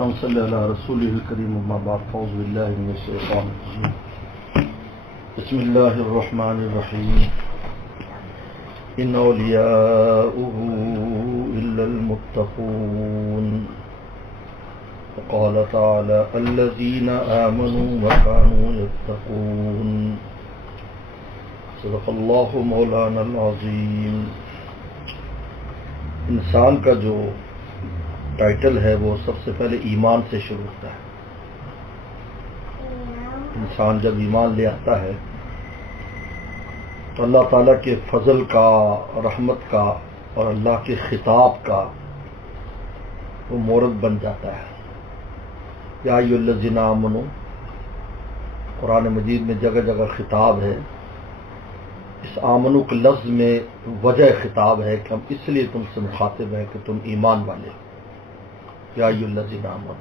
اللهم صل على رسوله الكريم اما بعد اعوذ بالله من الشيطان الرجيم بسم الله الرحمن الرحيم ان اولياؤه الا المتقون وقال تعالى الذين آمنوا وكانوا يتقون صدق اللہ مولانا العظیم. انسان کا جو ٹائٹل ہے وہ سب سے پہلے ایمان سے شروع ہوتا ہے. انسان جب ایمان لے آتا ہے تو اللہ تعالیٰ کے فضل کا، رحمت کا اور اللہ کے خطاب کا وہ مورد بن جاتا ہے. یا ایھا الذین آمنوا، قرآن مجید میں جگہ جگہ خطاب ہے. اس آمنو کے لفظ میں وجہ خطاب ہے کہ ہم اس لیے تم سے مخاطب ہیں کہ تم ایمان والے. یا ایھا الذین آمنوا.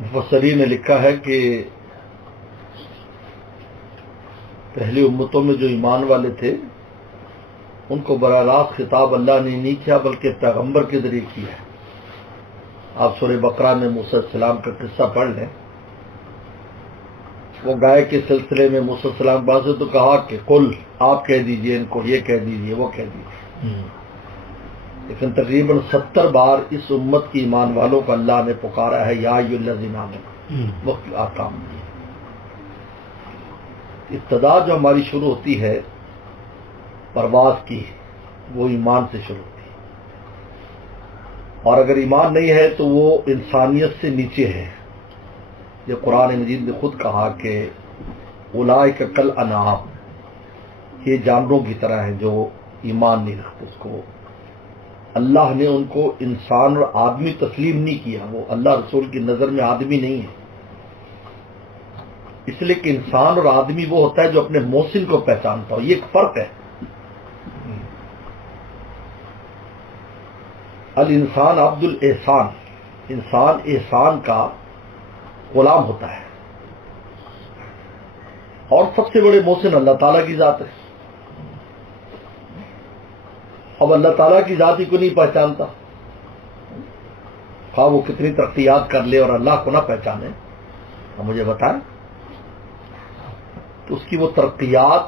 مفسرین نے لکھا ہے کہ پہلی امتوں میں جو ایمان والے تھے ان کو براہ راست خطاب اللہ نے نہیں کیا بلکہ پیغمبر کے ذریعے کیا ہے. آپ سورہ بقرہ میں موسیٰ علیہ السلام کا قصہ پڑھ لیں. وہ گائے کے سلسلے میں موسیٰ علیہ السلام بعض سے تو کہا کہ قل، آپ کہہ دیجئے ان کو، یہ کہہ دیجئے، وہ کہہ دیجئے. لیکن تقریباً 70 بار اس امت کی ایمان والوں کو اللہ نے پکارا ہے یا ایھا الذین آمنوا. وقت آکام نہیں. ابتدا جو ہماری شروع ہوتی ہے پرواز کی وہ ایمان سے شروع ہوتی ہے، اور اگر ایمان نہیں ہے تو وہ انسانیت سے نیچے ہے. یہ قرآن مجید نے خود کہا کہ اولئک کالانعام، یہ جانوروں کی طرح ہیں جو ایمان نہیں رکھتے. اس کو اللہ نے ان کو انسان اور آدمی تسلیم نہیں کیا. وہ اللہ رسول کی نظر میں آدمی نہیں ہے، اس لیے کہ انسان اور آدمی وہ ہوتا ہے جو اپنے محسن کو پہچانتا ہو. یہ ایک فرق ہے. الانسان عبد الاحسان، انسان احسان کا غلام ہوتا ہے. اور سب سے بڑے محسن اللہ تعالیٰ کی ذات ہے. اب اللہ تعالیٰ کی ذات ہی کو نہیں پہچانتا، خواہ وہ کتنی ترقیات کر لے اور اللہ کو نہ پہچانے. اب مجھے بتائیں تو اس کی وہ ترقیات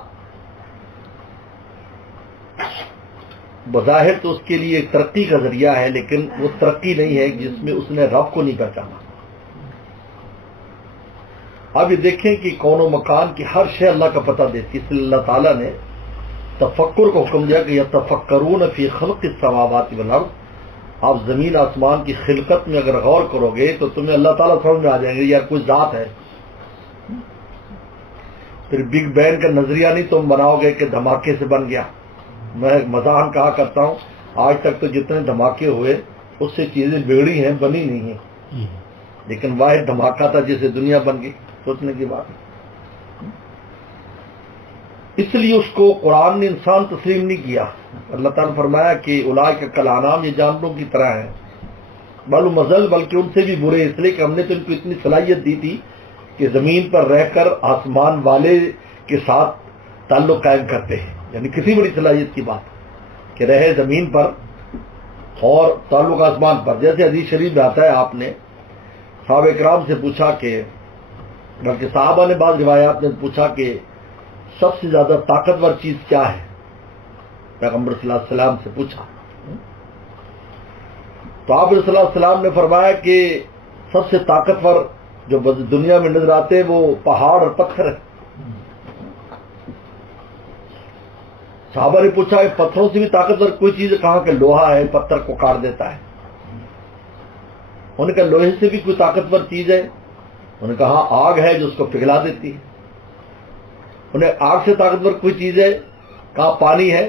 بظاہر تو اس کے لیے ایک ترقی کا ذریعہ ہے، لیکن وہ ترقی نہیں ہے جس میں اس نے رب کو نہیں پہچانا. اب یہ دیکھیں کہ کون و مکان کی ہر شے اللہ کا پتہ دیتی، اس لیے اللہ تعالیٰ نے تفکر کو حکم دیا کہ یتفکرون فی خلق السماوات والارض. آپ زمین آسمان کی خلقت میں اگر غور کرو گے تو تمہیں اللہ تعالیٰ سمجھ میں آ جائیں گے یار کوئی ذات ہے. پھر بگ بینگ کا نظریہ نہیں تم بناؤ گے کہ دھماکے سے بن گیا. میں مزاحن کہا کرتا ہوں آج تک تو جتنے دھماکے ہوئے اس سے چیزیں بگڑی ہیں، بنی نہیں ہیں. لیکن واحد دھماکہ تھا جسے دنیا بن گئی، سوچنے کی بات ہے. اس لیے اس کو قرآن نے انسان تسلیم نہیں کیا. اللہ تعالیٰ نے فرمایا کہ اولئک کالانعام، یہ جانوروں کی طرح ہیں، بل هم اضل، بلکہ ان سے بھی برے. اس لیے کہ ہم نے تو ان کو اتنی صلاحیت دی تھی کہ زمین پر رہ کر آسمان والے کے ساتھ تعلق قائم کرتے ہیں. یعنی کسی بڑی صلاحیت کی بات کہ رہے زمین پر اور تعلق آسمان پر. جیسے حدیث شریف میں آتا ہے، آپ نے صحابہ اکرام سے پوچھا کہ، بلکہ صحابہ نے بعض روایات میں پوچھا کہ سب سے زیادہ طاقتور چیز کیا ہے؟ پیغمبر صلی اللہ علیہ وسلم سے پوچھا تو آپ صلی اللہ علیہ وسلم نے فرمایا کہ سب سے طاقتور جو دنیا میں نظر آتے ہیں وہ پہاڑ اور پتھر ہے. صحابہ نے پوچھا کہ پتھروں سے بھی طاقتور کوئی چیز ہے؟ کہا کہ لوہا ہے، پتھر کو کاٹ دیتا ہے. انہوں نے کہا لوہے سے بھی کوئی طاقتور چیز ہے؟ انہوں نے کہا آگ ہے جو اس کو پگھلا دیتی ہے. انہیں آگ سے طاقتور کوئی چیز ہے؟ کہا پانی ہے،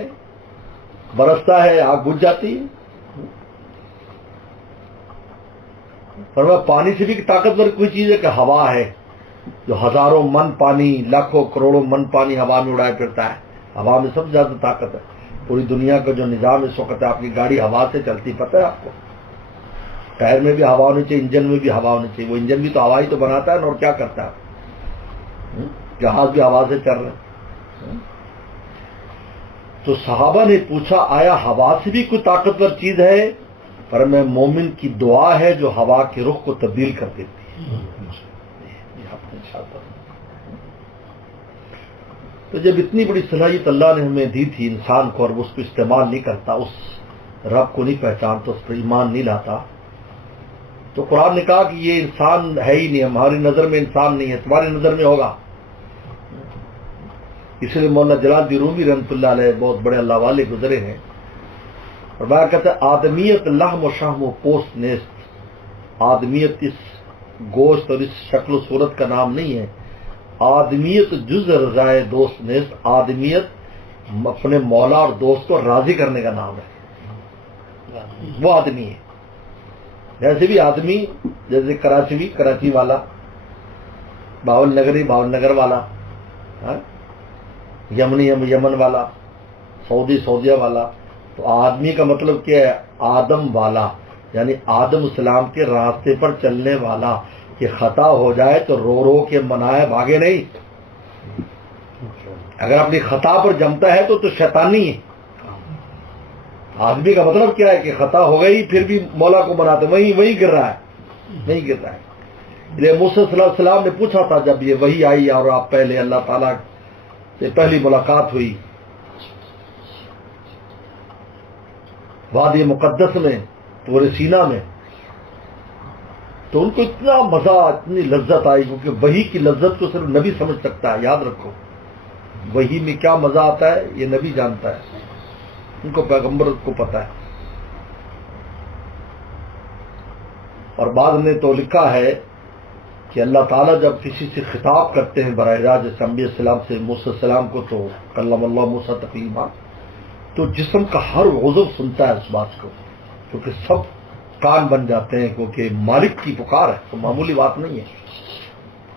برستا ہے آگ بجھ جاتی ہے. فرمایا پانی سے بھی طاقتور کوئی چیز ہے؟ کہ ہوا ہے جو ہزاروں من پانی، لاکھوں کروڑوں من پانی ہوا میں اڑایا پھرتا ہے. ہوا میں سب سے زیادہ طاقت ہے. پوری دنیا کا جو نظام اس وقت ہے، آپ کی گاڑی ہوا سے چلتی، پتہ ہے آپ کو؟ ٹائر میں بھی ہوا ہونی چاہیے، انجن میں بھی ہوا ہونی چاہیے. وہ انجن بھی تو ہوا ہی تو بناتا ہے اور کیا کرتا ہے؟ جہاز بھی ہوا سے چل رہے ہیں. تو صحابہ نے پوچھا آیا ہوا سے بھی کوئی طاقتور چیز ہے؟ پر میں مومن کی دعا ہے جو ہوا کے رخ کو تبدیل کر دیتی ہے. تو جب اتنی بڑی صلاحیت اللہ نے ہمیں دی تھی انسان کو، اور وہ اس کو استعمال نہیں کرتا، اس رب کو نہیں پہچانتا، اس پر ایمان نہیں لاتا، تو قرآن نے کہا کہ یہ انسان ہے ہی نہیں، ہماری نظر میں انسان نہیں ہے، تمہاری نظر میں ہوگا. اس لیے مولانا جلال الدین رومی رحمۃ اللہ علیہ بہت بڑے اللہ والے گزرے ہیں، اور بات کہتے ہیں آدمیت لحم و شحم و پوست نیست. آدمیت اس گوشت اور اس شکل و صورت کا نام نہیں ہے. آدمیت جز رضائے دوست نیست. آدمیت اپنے مولا اور دوست کو راضی کرنے کا نام ہے. وہ آدمی ہے. جیسے بھی آدمی، جیسے کراچی والا، باول نگر والا، یمنی یمن والا، سعودیہ والا. تو آدمی کا مطلب کیا ہے؟ آدم والا، یعنی آدم اسلام کے راستے پر چلنے والا. کہ خطا ہو جائے تو رو رو کے منائے، بھاگے نہیں. اگر اپنی خطا پر جمتا ہے تو شیطانی ہے. آدمی کا مطلب کیا ہے کہ خطا ہو گئی پھر بھی مولا کو مناتے، وہیں گر رہا ہے. یہ موسیٰ صلی اللہ علیہ وسلم نے پوچھا تھا جب یہ وحی آئی اور آپ پہلے اللہ تعالیٰ سے پہلی ملاقات ہوئی وادی مقدس میں، طور سینا میں، تو ان کو اتنا مزہ، اتنی لذت آئی، کیونکہ وحی کی لذت کو صرف نبی سمجھ سکتا ہے. یاد رکھو، وحی میں کیا مزہ آتا ہے یہ نبی جانتا ہے، ان کو پیغمبر کو پتا ہے. اور بعد نے تو لکھا ہے کہ اللہ تعالیٰ جب کسی سے خطاب کرتے ہیں براہ راست، جیسے انبیاء السلام سے موسیٰ السلام کو تو کلم اللہ موسیٰ تکلیما، تو جسم کا ہر عضو سنتا ہے اس بات کو، کیونکہ سب کان بن جاتے ہیں، کیونکہ مالک کی پکار ہے، تو معمولی بات نہیں ہے.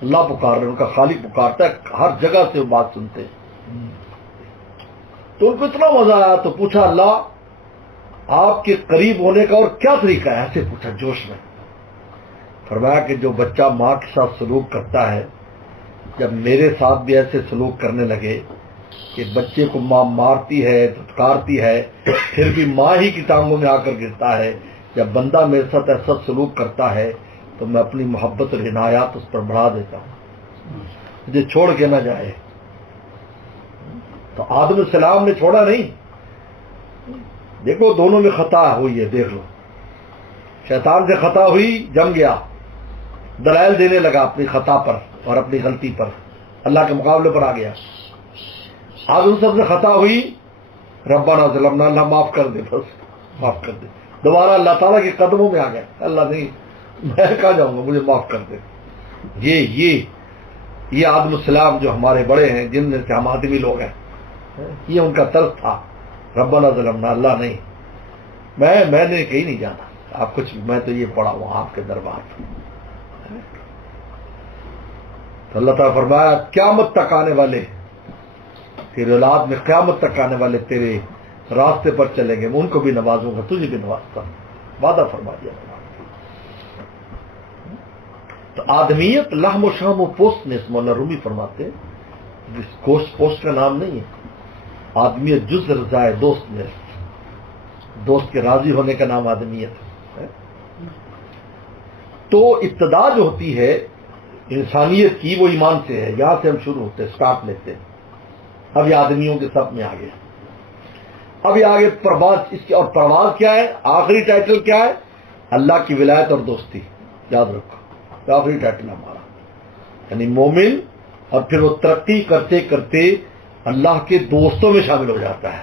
اللہ پکار رہے، ان کا خالق پکارتا ہے، ہر جگہ سے وہ بات سنتے ہیں. تو ان کو اتنا مزہ آیا تو پوچھا اللہ آپ کے قریب ہونے کا اور کیا طریقہ ہے؟ ایسے پوچھا جوش میں. فرمایا کہ جو بچہ ماں کے ساتھ سلوک کرتا ہے، جب میرے ساتھ بھی ایسے سلوک کرنے لگے کہ بچے کو ماں مارتی ہے، دھتکارتی ہے، پھر بھی ماں ہی کی ٹانگوں میں آ کر گرتا ہے، جب بندہ میرے ساتھ ایسا سلوک کرتا ہے تو میں اپنی محبت اور عنایات اس پر بڑھا دیتا ہوں، مجھے چھوڑ کے نہ جائے. تو آدم السلام نے چھوڑا نہیں. دیکھو دونوں میں خطا ہوئی ہے، دیکھ لو. شیطان سے خطا ہوئی، جم گیا، دلائل دینے لگا اپنی خطا پر اور اپنی غلطی پر، اللہ کے مقابلے پر آ گیا. آدم سب سے خطا ہوئی، ربنا ظلمنا، اللہ معاف کر دے، بس معاف کر دے. دوبارہ اللہ تعالیٰ کے قدموں میں آ گیا، اللہ نہیں میں کہاں جاؤں گا، مجھے معاف کر دے. یہ آدم السلام جو ہمارے بڑے ہیں، جن میں سے ہم آدمی لوگ ہیں، یہ ان کا طرز تھا. ربنا ظلمنا، اللہ نہیں، میں نے کہیں نہیں جانا، آپ کچھ، میں تو یہ پڑھا ہوں آپ کے دربار. تو اللہ تعالیٰ فرمایا قیامت تک آنے والے تیرے اولاد میں، قیامت تک آنے والے تیرے راستے پر چلیں گے، میں ان کو بھی نوازوں گا، تجھے بھی نوازتا ہوں. وعدہ فرما دیا. تو آدمیت لحم و شحم و پوست نے، مولانا رومی فرماتے گوشت پوست کا نام نہیں ہے. آدمیت جز رضائے دوست نے، دوست کے راضی ہونے کا نام آدمیت ہے. تو ابتدا جو ہوتی ہے انسانیت کی وہ ایمان سے ہے. یہاں سے ہم شروع ہوتے ہیں، اسٹارٹ لیتے ہیں. اب یہ آدمیوں کے سب میں آ گیا. اب یہ آگے پرواز، اس کی اور پرواز کیا ہے؟ آخری ٹائٹل کیا ہے؟ اللہ کی ولایت اور دوستی. یاد رکھو، آخری ٹائٹل ہمارا، یعنی مومن، اور پھر وہ ترقی کرتے کرتے اللہ کے دوستوں میں شامل ہو جاتا ہے.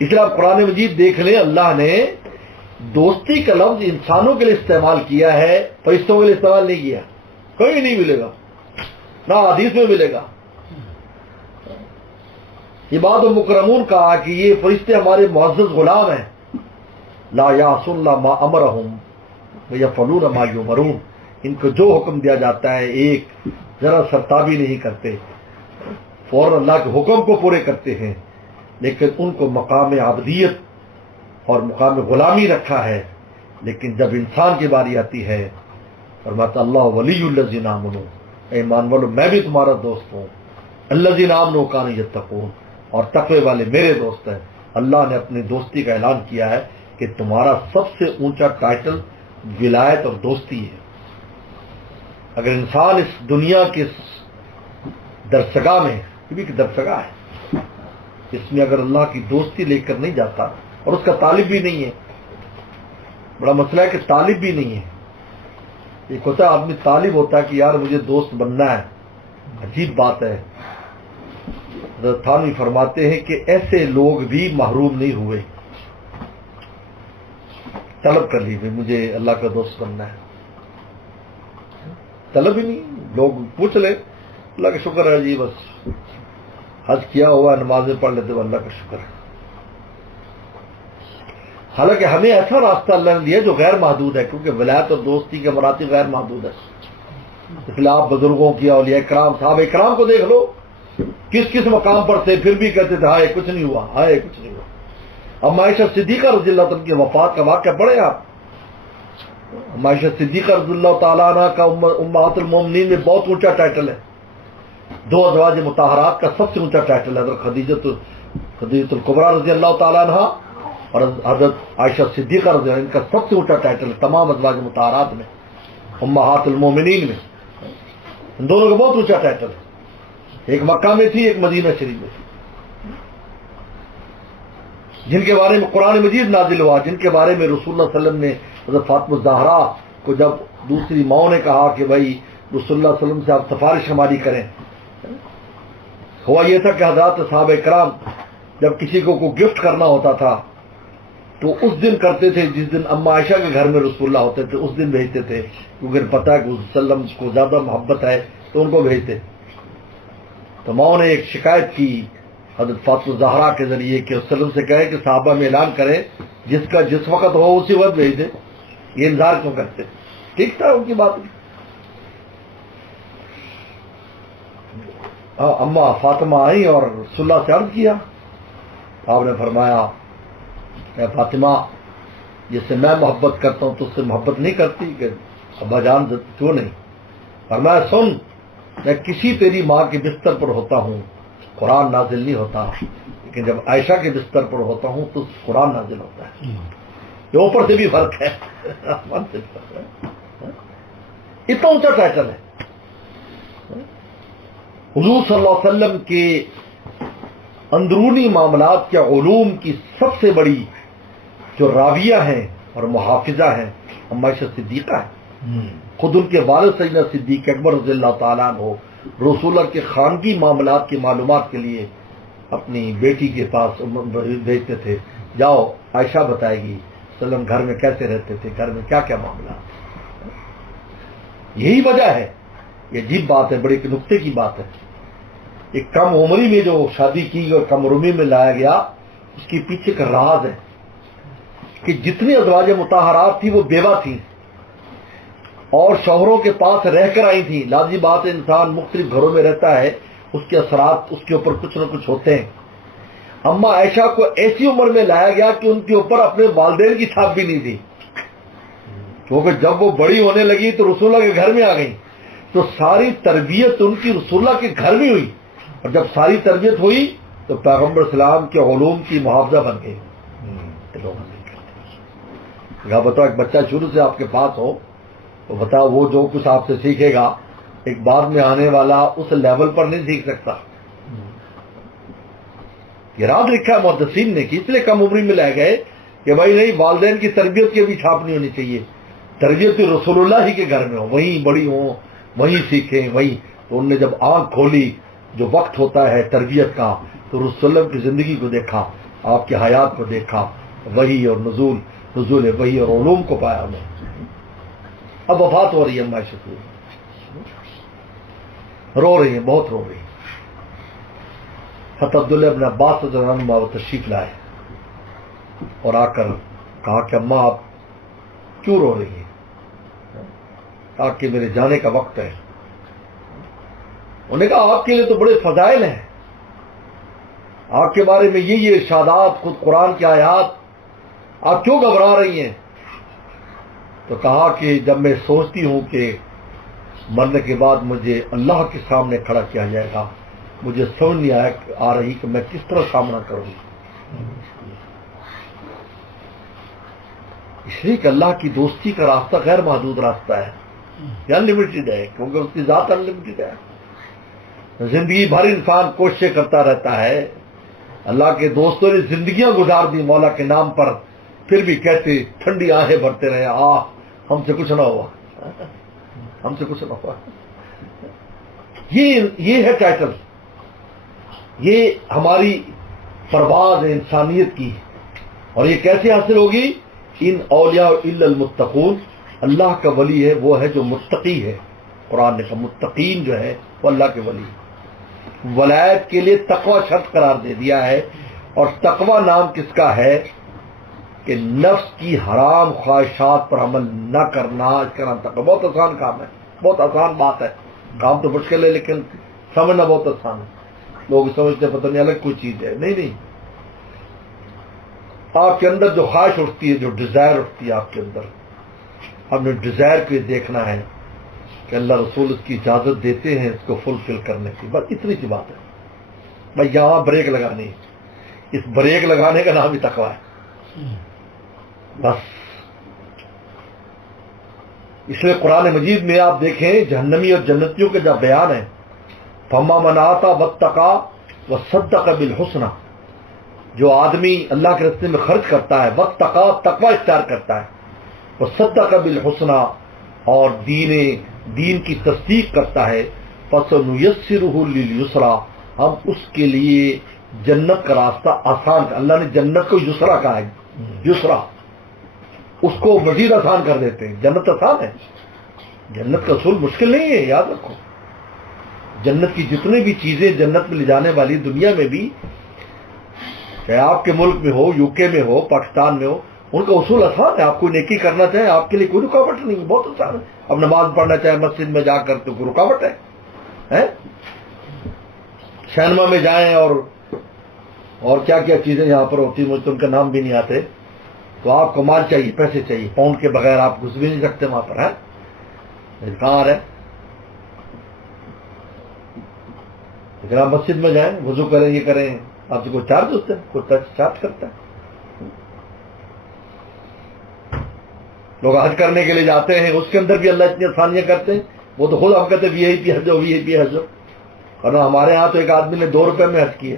اس لیے آپ قرآن مجید دیکھ لیں، اللہ نے دوستی کا لفظ انسانوں کے لیے استعمال کیا ہے، فرشتوں کے لیے استعمال نہیں کیا. کہیں نہیں ملے گا، نہ حدیث میں ملے گا. عباد و مکرمون کہا کہ یہ فرشتے ہمارے معزز غلام ہیں. لا یعصون اللہ ما امرہم ویفعلون ما یؤمرون. ان کو جو حکم دیا جاتا ہے ایک ذرا سرتابی نہیں کرتے، فوراً اللہ کے حکم کو پورے کرتے ہیں. لیکن ان کو مقام عبدیت اور مقام غلامی رکھا ہے. لیکن جب انسان کی باری آتی ہے فرماتا اللہ ولی الذین آمنوا، اے ایمان والو میں بھی تمہارا دوست ہوں. الذین آمنوا کانوا یتقون، اور تقوی والے میرے دوست ہیں. اللہ نے اپنی دوستی کا اعلان کیا ہے کہ تمہارا سب سے اونچا ٹائٹل ولایت اور دوستی ہے. اگر انسان اس دنیا کے درسگاہ میں، یہ بھی ایک درسگاہ ہے، اس میں اگر اللہ کی دوستی لے کر نہیں جاتا، اور اس کا طالب بھی نہیں ہے، بڑا مسئلہ ہے کہ طالب بھی نہیں ہے. ایک ہوتا ہے آدمی طالب ہوتا ہے کہ یار مجھے دوست بننا ہے، عجیب بات ہے. حضرت تھانوی فرماتے ہیں کہ ایسے لوگ بھی محروم نہیں ہوئے، طلب کر لی مجھے اللہ کا دوست بننا ہے، طلب ہی نہیں. لوگ پوچھ لے اللہ کا شکر ہے جی، بس حج کیا ہوا، نمازیں پڑھ لیتے ہو، اللہ کا شکر ہے. حالانکہ ہمیں ایسا راستہ اللہ نے دیا جو غیر محدود ہے، کیونکہ ولایت اور دوستی کے مراتب غیر محدود ہے. اس لیے آپ بزرگوں کی، اولیاء کرام، صحابہ کرام کو دیکھ لو، کس کس مقام پر تھے، پھر بھی کہتے تھے ہائے کچھ نہیں ہوا، ہائے کچھ نہیں ہوا. اب عائشہ صدیقہ رضی اللہ عنہ کی وفات کا واقعہ پڑھیں آپ. عائشہ صدیقہ رضی اللہ تعالیٰ عنہ کا امہات المومنین میں بہت اونچا ٹائٹل ہے. 2 ازواج مطہرات کا سب سے اونچا ٹائٹل ہے، حضرت خدیجہ الکبریٰ رضی اللہ تعالیٰ عنہ اور حضرت عائشہ صدیقہ رضی اللہ عنہ، ان کا سب سے اونچا ٹائٹل ہے تمام ازواج مطہرات میں، امہات المومنین میں. ان دونوں کا بہت اونچا ٹائٹل ہے. ایک مکہ میں تھی، ایک مدینہ شریف میں تھی، جن کے بارے میں قرآن مجید نازل ہوا، جن کے بارے میں رسول اللہ صلی اللہ علیہ وسلم نے حضرت فاطمہ الزہرا کو جب دوسری ماؤں نے کہا کہ بھائی رسول اللہ صلی اللہ علیہ وسلم سے آپ سفارش ہماری کریں، ہوا یہ تھا کہ حضرات صحابہ کرام جب کسی کو کوئی گفٹ کرنا ہوتا تھا تو اس دن کرتے تھے جس دن اما عائشہ کے گھر میں رسول اللہ ہوتے تھے، اس دن بھیجتے تھے، کیونکہ پتہ ہے کہ رسول صلی اللہ علیہ وسلم کو زیادہ محبت ہے تو ان کو بھیجتے. تو ماؤں نے ایک شکایت کی حضرت فاطمہ الزہرا کے ذریعے کہ وسلم سے کہے کہ صحابہ میں اعلان کریں جس کا جس وقت ہو اسی وقت بھیج دیں، یہ انتظار کیوں کرتے. ٹھیک تھا ان کی بات. اما فاطمہ آئی اور رسول اللہ سے عرض کیا. آپ نے فرمایا اے فاطمہ جس سے میں محبت کرتا ہوں تو اس سے محبت نہیں کرتی؟ کہ ابا جان کیوں نہیں؟ فرمایا سن، میں کسی تیری ماں کے بستر پر ہوتا ہوں قرآن نازل نہیں ہوتا، لیکن جب عائشہ کے بستر پر ہوتا ہوں تو قرآن نازل ہوتا ہے. یہ اوپر سے بھی فرق ہے، آسمان سے بھی فرق ہے. اتنا اونچا ٹائٹل ہے. حضور صلی اللہ علیہ وسلم کے اندرونی معاملات کے علوم کی سب سے بڑی جو راویہ ہیں اور محافظہ ہیں اما عائشہ صدیقہ ہے. خود ان کے والد سیدنا صدیق اکبر رضی اللہ تعالیٰ عنہ رسول اللہ کے خانگی معاملات کی معلومات کے لیے اپنی بیٹی کے پاس بھیجتے تھے، جاؤ عائشہ بتائے گی وسلم گھر میں کیسے رہتے تھے، گھر میں کیا کیا معاملات. یہی وجہ ہے. یہ عجیب بات ہے، بڑی نقطے کی بات ہے. ایک کم عمری میں جو شادی کی اور کم عمری میں لایا گیا، اس کے پیچھے کا راز ہے کہ جتنی ازواج مطہرات تھی وہ بیوہ تھیں اور شوہروں کے پاس رہ کر آئی تھیں. لازمی بات ہے، انسان مختلف گھروں میں رہتا ہے، اس کے اثرات اس کے اوپر کچھ نہ کچھ ہوتے ہیں. اما عائشہ کو ایسی عمر میں لایا گیا کہ ان کے اوپر اپنے والدین کی چھاپ بھی نہیں تھی، کیونکہ جب وہ بڑی ہونے لگی تو رسول اللہ کے گھر میں آ گئی، تو ساری تربیت ان کی رسول اللہ کے گھر میں ہوئی. اور جب ساری تربیت ہوئی تو پیغمبر اسلام کے علوم کی محافظہ بن گئی. بتاؤ ایک بچہ شروع سے آپ کے پاس ہو تو بتاؤ وہ جو کچھ آپ سے سیکھے گا ایک بعد میں آنے والا اس لیول پر نہیں سیکھ سکتا. یہ راز لکھا ہے محدثین نے کہ اس لیے کم عمری میں لے گئے کہ بھائی نہیں، والدین کی تربیت کی بھی چھاپ نہیں ہونی چاہیے، تربیت رسول اللہ ہی کے گھر میں ہو، وہیں بڑی ہوں، وہیں سیکھیں، وہیں. تو ان نے جب آنکھ کھولی جو وقت ہوتا ہے تربیت کا، تو رسول اللہ کی زندگی کو دیکھا، آپ کی حیات کو دیکھا، وہی اور نزول وہی اور علوم کو پایا انہیں. اب وفات ہو رہی ہے، عائشہ رو رہی ہیں، بہت رو رہی ہیں. حضرت عبداللہ ابن عباس رضی اللہ عنہ وہ تشریف لائے اور آ کر کہا کہ اماں آپ کیوں رو رہی ہیں؟ کہا کہ میرے جانے کا وقت ہے. انہوں نے کہا آپ کے لیے تو بڑے فضائل ہیں، آپ کے بارے میں یہ ارشادات، خود قرآن کی آیات، آپ کیوں گھبرا رہی ہیں؟ تو کہا کہ جب میں سوچتی ہوں کہ مرنے کے بعد مجھے اللہ کے سامنے کھڑا کیا جائے گا، مجھے سمجھ نہیں آ رہی کہ میں کس طرح سامنا کروں. اس لیے کہ اللہ کی دوستی کا راستہ غیر محدود راستہ ہے، یہ انلمیٹڈ ہے، کیونکہ اس کی ذات انلمیٹڈ ہے۔ زندگی بھر انسان کوششیں کرتا رہتا ہے، اللہ کے دوستوں نے زندگیاں گزار دی مولا کے نام پر، پھر بھی کہتے ٹھنڈی آہیں بھرتے رہے، ہم سے کچھ نہ ہوا، ہم سے کچھ نہ ہوا۔ یہ ہے ٹائٹل، یہ ہماری پرواز ہے انسانیت کی۔ اور یہ کیسے حاصل ہوگی؟ ان اولیاء الا المتقون، اللہ کا ولی ہے وہ ہے جو متقی ہے۔ قرآن نے کہا متقین جو ہے وہ اللہ کے ولی ہے۔ ولایت کے لیے تقوی شرط قرار دے دیا ہے، اور تقوی نام کس کا ہے؟ کہ نفس کی حرام خواہشات پر عمل نہ کرنا، اس کا نام تقوی۔ بہت آسان کام ہے، بہت آسان بات ہے، کام تو مشکل ہے لیکن سمجھنا بہت آسان ہے۔ لوگ سمجھتے پتہ نہیں الگ کوئی چیز ہے، نہیں، آپ کے اندر جو خواہش اٹھتی ہے، جو ڈیزائر اٹھتی ہے آپ کے اندر، آپ نے ڈیزائر کو یہ دیکھنا ہے کہ اللہ رسول اس کی اجازت دیتے ہیں اس کو فلفل کرنے کی، بس اتنی سی بات ہے۔ بھائی یہاں بریک لگانی ہے، اس بریک لگانے کا نام ہی تقوی ہے، بس۔ اس لیے قرآن مجید میں آپ دیکھیں جہنمی اور جنتیوں کے جب بیان ہے، فَمَا مَنْ آتَى وَاتَّقَى وَصَدَّقَ بِالْحُسْنَى، جو آدمی اللہ کے راستے میں خرچ کرتا ہے، وَاتَّقَى تقوی اختیار کرتا ہے، وَصَدَّقَ بِالْحُسْنَى اور دین کی تصدیق کرتا ہے، فَسَنُيَسِّرُهُ لِلْيُسْرَى، ہم اس کے لیے جنت کا راستہ آسان کر، اللہ نے جنت کو یسرا کہا ہے، یسرا، اس کو مزید آسان کر دیتے ہیں۔ جنت آسان ہے، جنت کا اصول مشکل نہیں ہے، یاد رکھو۔ جنت کی جتنی بھی چیزیں جنت میں لے جانے والی دنیا میں بھی، چاہے آپ کے ملک میں ہو، یو کے میں ہو، پاکستان میں ہو، ان کا اصول آسان ہے۔ آپ کوئی نیکی کرنا چاہیں آپ کے لیے کوئی رکاوٹ نہیں، بہت آسان ہے۔ اب نماز پڑھنا چاہے مسجد میں جا کر تو کوئی رکاوٹ ہے؟ سینما میں جائیں اور کیا کیا چیزیں یہاں پر ہوتی ہیں، مجھے تو ان کا نام بھی نہیں آتے، تو آپ کو مال چاہیے، پیسے چاہیے، پاؤنڈ کے بغیر آپ گھس بھی نہیں سکتے وہاں پر، ہے کہاں ہے؟ لیکن آپ مسجد میں جائیں، وضو کریں، یہ کریں، آپ سے کوئی چارج ہوتا ہے؟ کوئی چارج کرتا ہے؟ لوگ حج کرنے کے لیے جاتے ہیں، اس کے اندر بھی اللہ اتنی آسانیاں کرتے ہیں، وہ تو خود ہم کہتے ہیں وی آئی پی حج ہو، وی آئی پی حج ہو، ورنہ ہمارے ہاں تو ایک آدمی نے 2 روپے میں حج کیا۔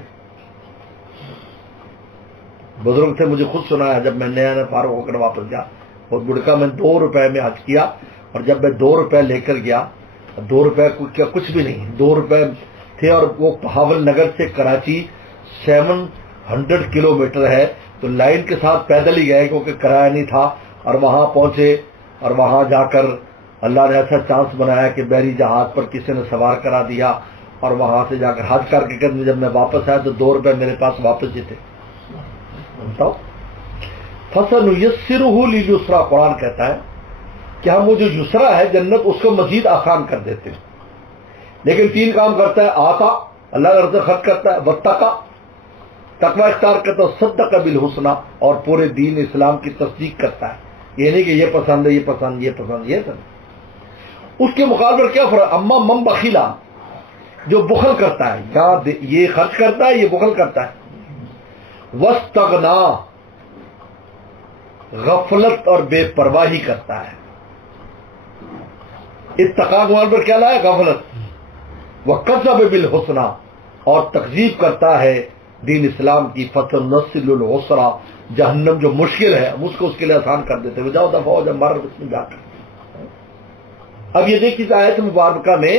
بزرگ تھے، مجھے خود سنایا، جب میں نیا فارغ ہو کر واپس گیا اور بڑکا میں 2 روپے میں حج کیا، اور جب میں 2 روپے لے کر گیا، 2 روپے کیا کچھ بھی نہیں، 2 روپے تھے، اور وہ بہاول نگر سے کراچی 700 کلومیٹر ہے، تو لائن کے ساتھ پیدل ہی گئے کیونکہ کرایہ نہیں تھا، اور وہاں پہنچے، اور وہاں جا کر اللہ نے ایسا چانس بنایا کہ بحری جہاز پر کسی نے سوار کرا دیا، اور وہاں سے جا کر حج کر کے جب میں واپس آیا تو 2 روپے میرے پاس واپس ہی تھے۔ فَسَنُيَسِّرُهُ لِلْيُسْرَى، قرآن کہتا ہے کہ ہم وہ جو یسرا ہے جنت، اس کو مزید آسان کر دیتے ہیں۔ لیکن 3 کام کرتا ہے، آتا اللہ کا رزق خرچ کرتا ہے، واتقى تقوی اختیار کرتا ہے، صدق بالحسنى اور پورے دین اسلام کی تصدیق کرتا ہے۔ یہ نہیں کہ یہ پسند ہے، یہ پسند، یہ پسند، یہ پسند۔ اس کے مقابلے کیا فرق؟ اما من بخیلا، جو بخل کرتا ہے، یا یہ خرچ کرتا ہے، یہ بخل کرتا ہے، واستغنا، غفلت اور بے پرواہی کرتا ہے۔ اتقاء کے معنی پر کیا لایا؟ غفلت۔ وکذب بالحسنى اور تکذیب کرتا ہے دین اسلام کی، فَسَنُيَسِّرُهُ لِلْعُسْرَى، جہنم جو مشکل ہے ہم اس کو اس کے لیے آسان کر دیتے ہیں، جاؤ دفعہ ہو جاؤ، مر اس میں جا کر۔ اب یہ دیکھیے اس آیت مبارکہ میں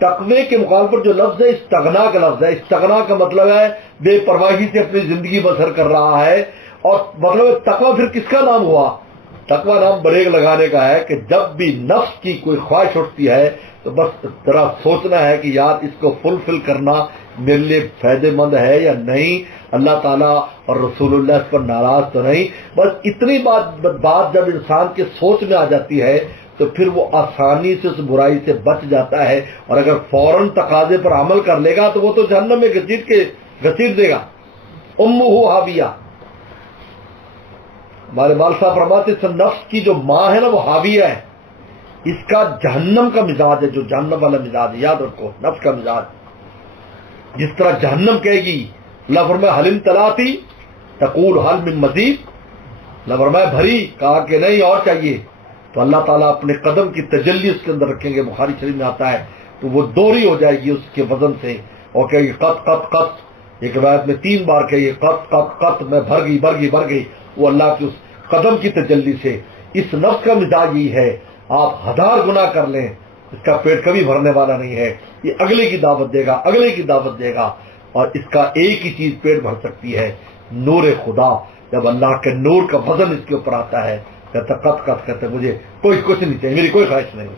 تقوی کے مقابلے پر جو لفظ ہے استغنا کا لفظ ہے۔ استغنا کا مطلب ہے بے پرواہی سے اپنی زندگی بسر کر رہا ہے، اور مطلب تقوی پھر کس کا نام ہوا؟ تقوی نام بریک لگانے کا ہے، کہ جب بھی نفس کی کوئی خواہش اٹھتی ہے تو بس ذرا سوچنا ہے کہ یار اس کو فلفل کرنا میرے لیے فائدہ مند ہے یا نہیں، اللہ تعالیٰ اور رسول اللہ اس پر ناراض تو نہیں۔ بس اتنی بات جب انسان کے سوچ میں آ جاتی ہے تو پھر وہ آسانی سے اس برائی سے بچ جاتا ہے، اور اگر فوراً تقاضے پر عمل کر لے گا تو وہ تو جہنم میں گھسیٹ دے گا۔ امہ حاویہ، ہمارے وال صاحب فرماتے ہیں نفس کی جو ماں ہے نا وہ حاویہ ہے، اس کا جہنم کا مزاج ہے، جو جہنم والا مزاج ہے، یاد رکھو نفس کا مزاج، جس طرح جہنم کہے گی، اللہ فرمائے حل امتلاتی تقول حل من مزید، اللہ فرمایا بھری، کہا کہ نہیں اور چاہیے، تو اللہ تعالیٰ اپنے قدم کی تجلی اس کے اندر رکھیں گے، بخاری شریف میں آتا ہے، تو وہ دوہری ہو جائے گی اس کے وزن سے، اور کہ قط قط قط، ایک روایت میں 3 بار کہیے قط قط قط، میں بھر گئی بھر گئی بھر گئی، وہ اللہ کی اس قدم کی تجلی سے۔ اس نفس کا مزاج یہ ہے، آپ 1000 گناہ کر لیں اس کا پیٹ کبھی بھرنے والا نہیں ہے، یہ اگلے کی دعوت دے گا، اگلے کی دعوت دے گا، اور اس کا ایک ہی چیز پیٹ بھر سکتی ہے، نور خدا۔ جب اللہ کے نور کا وزن اس کے اوپر آتا ہے، کہتا قط قط، کہتے مجھے کوئی کچھ نہیں چاہیے، میری کوئی خواہش نہیں۔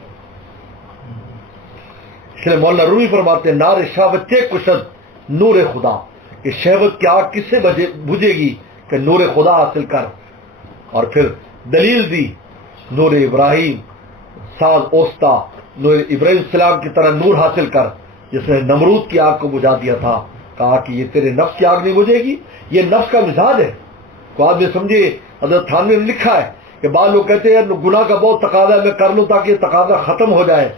اس لیے مولانا رومی فرماتے ہیں نار شہوت کشد نور خدا، کہ شہوت کی آگ کس سے بجھے گی کہ نور خدا حاصل کر، اور پھر دلیل دی نور ابراہیم، ساز اوستا، نور ابراہیم السلام کی طرح نور حاصل کر، جس نے نمرود کی آگ کو بجھا دیا تھا، کہا کہ یہ تیرے نفس کی آگ نہیں بجھے گی، یہ نفس کا مزاج ہے۔ تو آدمی سمجھے، حضرت تھانوی نے لکھا ہے کہ بعض لوگ کہتے ہیں گناہ کا بہت تقاضا ہے، میں کر لوں تاکہ یہ تقاضا ختم ہو جائے،